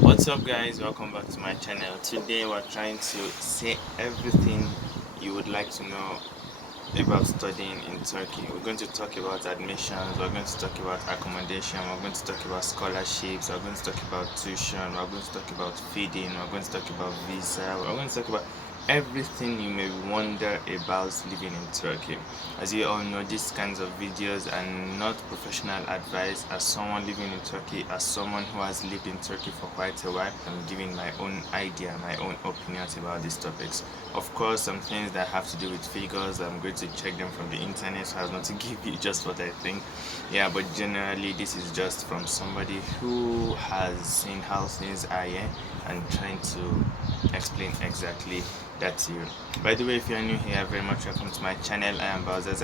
What's up guys, welcome back to my channel. Today we're trying to say everything you would like to know about studying in Turkey. We're going to talk about admissions, we're going to talk about accommodation, we're going to talk about scholarships, we're going to talk about tuition, we're going to talk about feeding, we're going to talk about visa, we're going to talk about everything you may wonder about living in Turkey. As you all know, these kinds of videos are not professional advice. As someone living in Turkey, as someone who has lived in Turkey for quite a while, I'm giving my own idea, my own opinions about these topics. Of course, some things that have to do with figures, I'm going to check them from the internet, so as not to give you just what I think. Yeah, but generally this is just from somebody who has seen how things are here and trying to explain exactly that to you. By the way, if you're new here, very much welcome to my channel. I am Baozar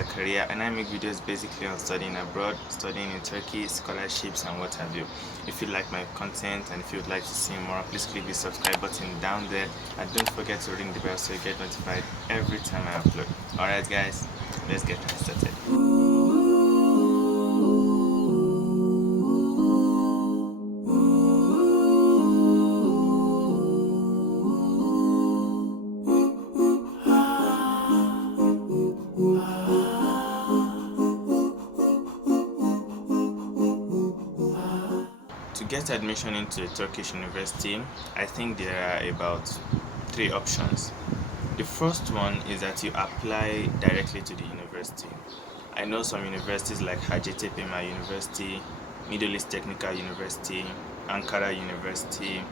and I make videos basically on studying abroad, studying in Turkey, scholarships and what have you. If you like my content and if you would like to see more, please click the subscribe button down there and don't forget to ring the bell so you get notified every time I upload. Alright guys, let's get started. To get admission into a Turkish university, I think there are about 3 options. The first one is that you apply directly to the university. I know some universities like Hacettepe University, Middle East Technical University, Ankara University,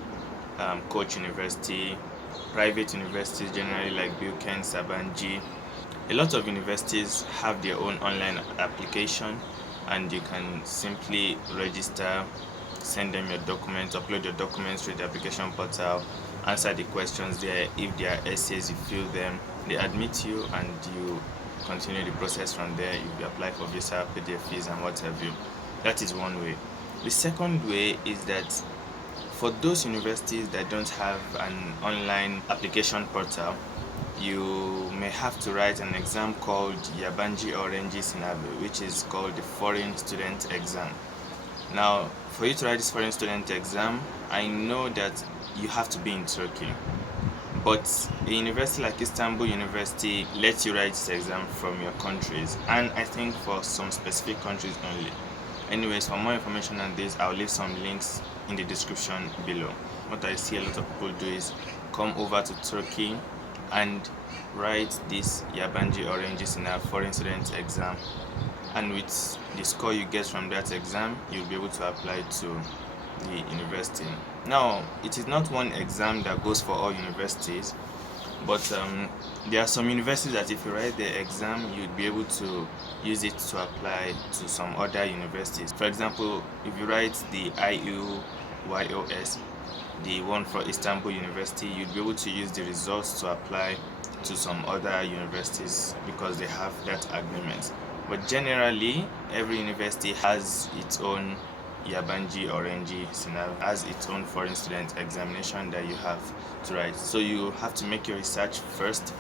Koç University, private universities generally like Bilkent, Sabancı. A lot of universities have their own online application and you can simply register, send them your documents, upload your documents through the application portal, answer the questions there. If there are essays, you fill them, they admit you and you continue the process from there. You apply for visa, pay their fees and what have you. That is one way. The second way is that for those universities that don't have an online application portal, you may have to write an exam called Yabancı öğrenci sınav, which is called the foreign student exam. Now, for you to write this foreign student exam, I know that you have to be in Turkey. But a university like Istanbul University lets you write this exam from your countries, and I think for some specific countries only. Anyways, for more information on this, I'll leave some links in the description below. What I see a lot of people do is come over to Turkey and write this Yabancı öğrenci sınav foreign student exam, and with the score you get from that exam, you'll be able to apply to the university. Now, it is not one exam that goes for all universities, but there are some universities that if you write the exam, you'd be able to use it to apply to some other universities. For example, if you write the IUYOS, the one for Istanbul University, you'd be able to use the results to apply to some other universities because they have that agreement. But generally, every university has its own Yabancı öğrenci sınav, has its own foreign student examination that you have to write. So you have to make your research first,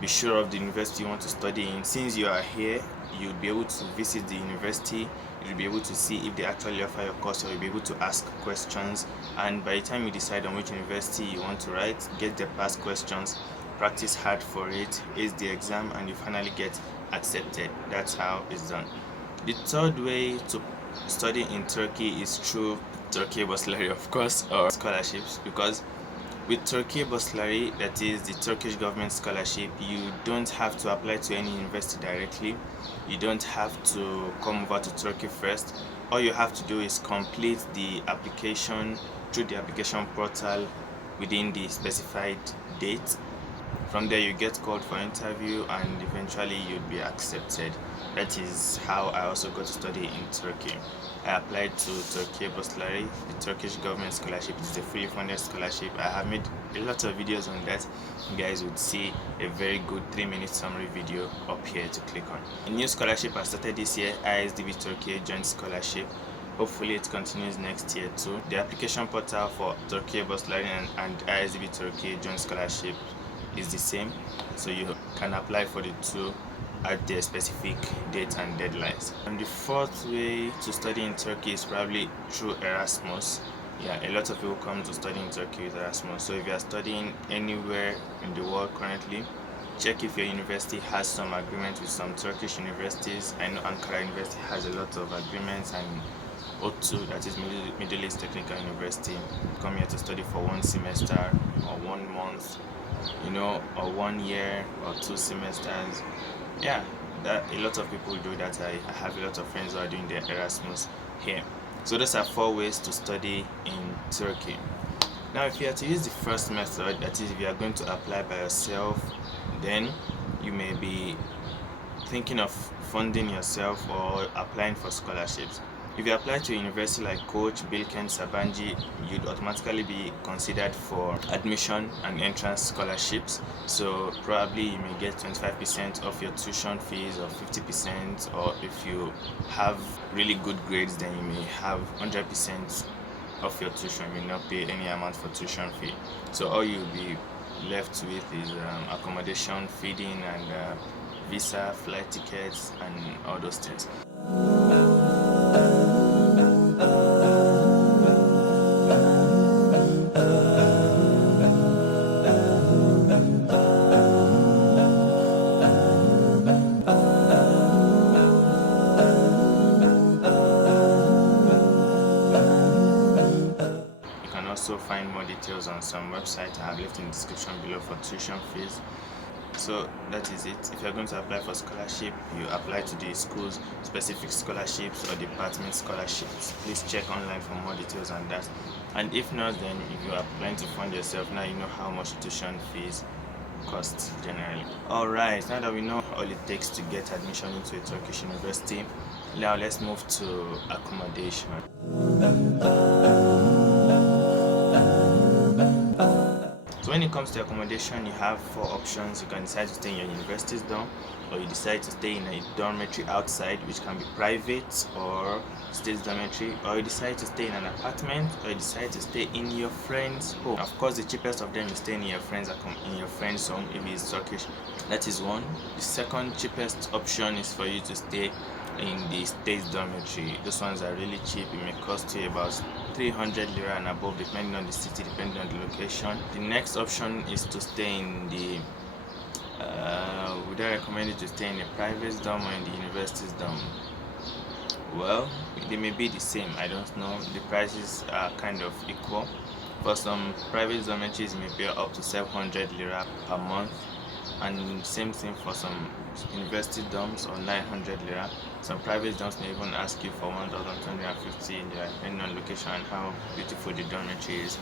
be sure of the university you want to study in. Since you are here, you'll be able to visit the university, you'll be able to see if they actually offer your course, or you'll be able to ask questions, and by the time you decide on which university you want to write, get the past questions, practice hard for it, ace the exam, and you finally get accepted. That's how it's done. The third way to study in Turkey is through Turkey Bursary, of course, or scholarships, because with Turkey Bursary, that is the Turkish government scholarship, you don't have to apply to any university directly. You don't have to come over to Turkey first. All you have to do is complete the application through the application portal within the specified date. From there you get called for interview and eventually you'd be accepted. That is how I also got to study in Turkey. I applied to Turkey Bursary, the Turkish government scholarship. It's a fully funded scholarship. I have made a lot of videos on that. You guys would see a very good 3-minute summary video up here to click on. A new scholarship I started this year, ISDB Turkey Joint Scholarship. Hopefully it continues next year too. The application portal for Turkey Bursary and ISDB Turkey Joint Scholarship is the same, so you can apply for the two at their specific dates and deadlines. And the fourth way to study in Turkey is probably through Erasmus. Yeah, a lot of people come to study in Turkey with Erasmus. So if you are studying anywhere in the world currently, check if your university has some agreement with some Turkish universities. I know Ankara University has a lot of agreements, and O2, that is Middle East Technical University, come here to study for 1 semester or 1 month, or 1 year or 2 semesters. Yeah, that a lot of people do that. I have a lot of friends who are doing their Erasmus here. So those are 4 ways to study in Turkey. Now, if you are to use the first method, that is, if you are going to apply by yourself, then you may be thinking of funding yourself or applying for scholarships. If you apply to a university like Coach, Bilken, Sabanji, you'd automatically be considered for admission and entrance scholarships. So probably you may get 25% of your tuition fees, or 50%, or if you have really good grades, then you may have 100% of your tuition. You will not pay any amount for tuition fee. So all you'll be left with is accommodation, feeding, and visa, flight tickets, and all those things. You can also find more details on some websites I have left in the description below for tuition fees. So that is it. If you're going to apply for scholarship, you apply to the school's specific scholarships or department scholarships. Please check online for more details on that. And if not, then if you are planning to fund yourself, now you know how much tuition fees cost generally. Alright, now that we know all it takes to get admission into a Turkish university, now let's move to accommodation. So when it comes to accommodation, you have 4 options. You can decide to stay in your university's dorm, or you decide to stay in a dormitory outside, which can be private or state dormitory, or you decide to stay in an apartment, or you decide to stay in your friend's home. Of course, the cheapest of them is staying in your friend's home if it's Turkish. That is one. The second cheapest option is for you to stay in the state dormitory. Those ones are really cheap. It may cost you about 300 lira and above, depending on the city, depending on the location. The next option is to stay in the would I recommend you to stay in a private dorm or in the university's dorm? Well, they may be the same, I don't know. The prices are kind of equal. For some private dormitories, you may pay up to 700 lira per month, and same thing for some university dorms, or 900 lira. Some private dorms may even ask you for 1,250 lira, depending on location and how beautiful the dormitory is.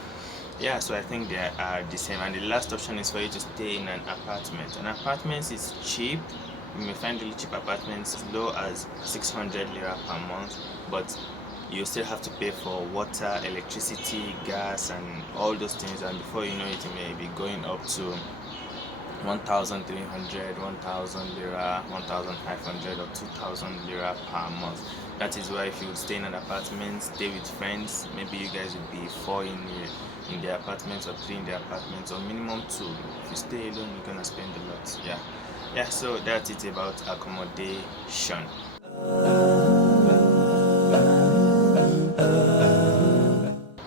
Yeah, so I think they are the same. And the last option is for you to stay in an apartment. An apartment is cheap. You may find really cheap apartments as low as 600 lira per month, but you still have to pay for water, electricity, gas, and all those things. And before you know it, you may be going up to 1,300, 1,000 lira, 1,500, or 2,000 lira per month. That is why if you stay in an apartment, stay with friends, maybe you guys will be 4 in the apartment, or 3 in the apartment, or minimum 2. If you stay alone, you're gonna spend a lot. Yeah, so that's it about accommodation.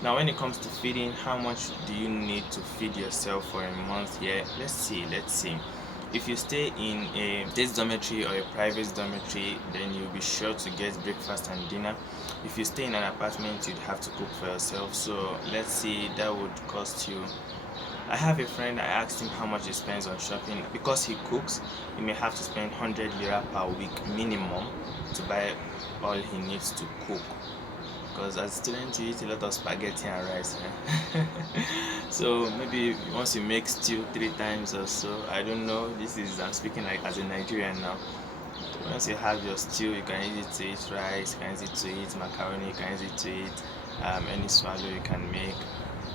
Now, when it comes to feeding, how much do you need to feed yourself for a month here? Let's see. If you stay in a state dormitory or a private dormitory, then you'll be sure to get breakfast and dinner. If you stay in an apartment, you'd have to cook for yourself. So let's see, that would cost you. I have a friend, I asked him how much he spends on shopping. Because he cooks, he may have to spend 100 lira per week minimum to buy all he needs to cook. Because as a student, you eat a lot of spaghetti and rice. So maybe once you make stew 3 times or so, I don't know. I'm speaking like as a Nigerian now. Once you have your stew, you can use it to eat rice, you can use it to eat macaroni, you can use it to eat any swallow you can make.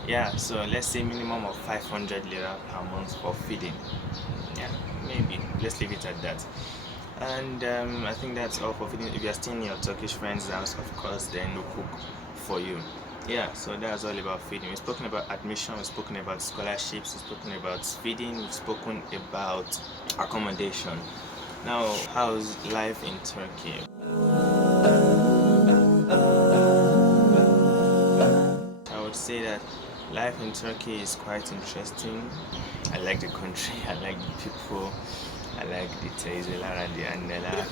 Yeah, so let's say minimum of 500 lira per month for feeding. Yeah, maybe. Let's leave it at that. And I think that's all for feeding. If you're staying in your Turkish friend's house, of course, then we'll cook for you. Yeah, so that's all about feeding. We've spoken about admission, we've spoken about scholarships, we've spoken about feeding, we've spoken about accommodation. Now, how's life in Life in Turkey is quite interesting. I like the country, I like the people, I like the Teyzeler and the Annela.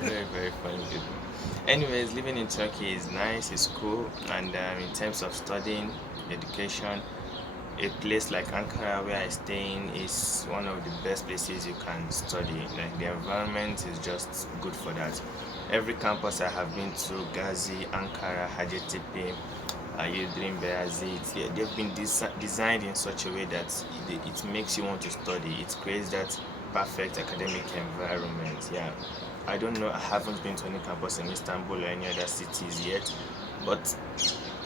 Very, very funny people. Anyways, living in Turkey is nice, it's cool, and in terms of studying, education, a place like Ankara where I stay in is one of the best places you can study. Like the environment is just good for that. Every campus I have been to, Gazi, Ankara, Hacettepe, Yildirim Beyazit, yeah, they've been designed in such a way that it makes you want to study. It creates that perfect academic environment. Yeah, I don't know. I haven't been to any campus in Istanbul or any other cities yet, but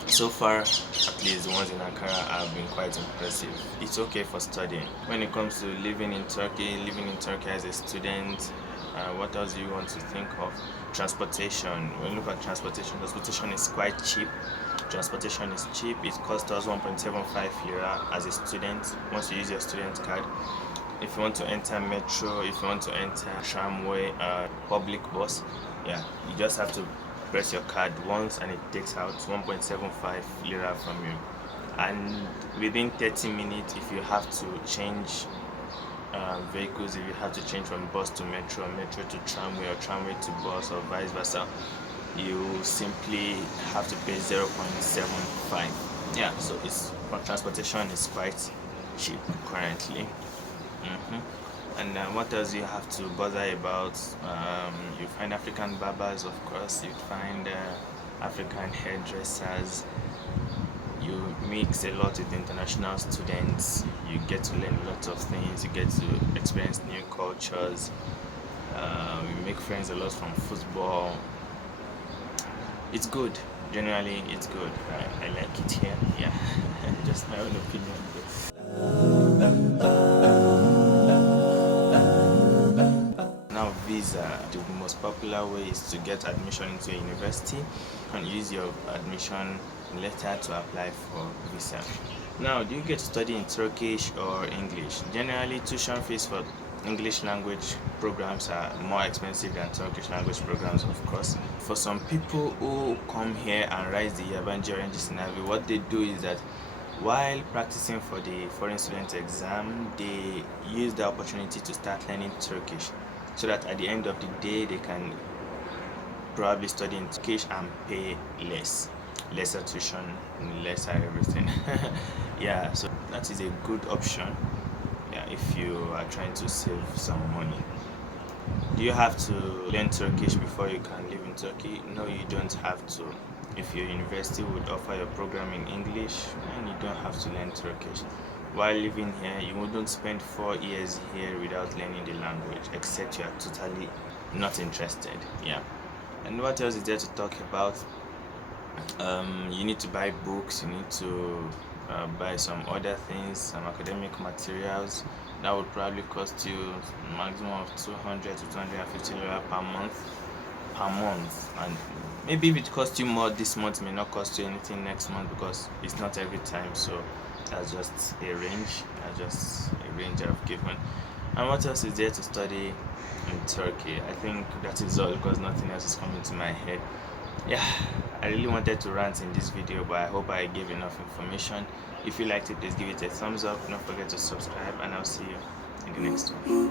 so far, at least the ones in Ankara have been quite impressive. It's okay for studying. When it comes to living in Turkey as a student, what else do you want to think of? Transportation. When you look at transportation is quite cheap. Transportation is cheap. It costs us 1.75 lira as a student once you use your student card. If you want to enter metro, if you want to enter tramway, public bus, yeah, you just have to press your card once and it takes out 1.75 lira from you. And within 30 minutes, if you have to change vehicles, if you have to change from bus to metro, metro to tramway, or tramway to bus, or vice versa, you simply have to pay 0.75. Yeah, so it's transportation is quite cheap currently. And what else do you have to bother about? You find African barbers, of course. You find African hairdressers. You mix a lot with international students. You get to learn a lot of things. You get to experience new cultures. You make friends a lot from football. It's good. Generally, it's good. I like it here. Yeah, just my own opinion. Now, visa. The most popular way is to get admission into a university and use your admission letter to apply for visa. Now, do you get to study in Turkish or English? Generally, tuition fees for English language programs are more expensive than Turkish language programs, of course. For some people who come here and write the Yabancı öğrenci sınav, what they do is that while practicing for the foreign student exam, they use the opportunity to start learning Turkish so that at the end of the day they can probably study in Turkish and pay lesser tuition, lesser everything. Yeah, so that is a good option, yeah, if you are trying to save some money. Do you have to learn Turkish before you can live in Turkey? No, you don't have to. If your university would offer your program in English, then you don't have to learn Turkish. While living here, you wouldn't spend 4 years here without learning the language, except you are totally not interested. Yeah. And what else is there to talk about? You need to buy books, you need to buy some other things, some academic materials. That would probably cost you a maximum of 200 to 250 lira per month. And maybe if it costs you more this month, it may not cost you anything next month because it's not every time. So that's just a range. I've given. And what else is there to study in Turkey? I think that is all because nothing else is coming to my head. Yeah, I really wanted to rant in this video, but I hope I gave enough information. If you liked it, please give it a thumbs up. Don't forget to subscribe, and I'll see you in the next one.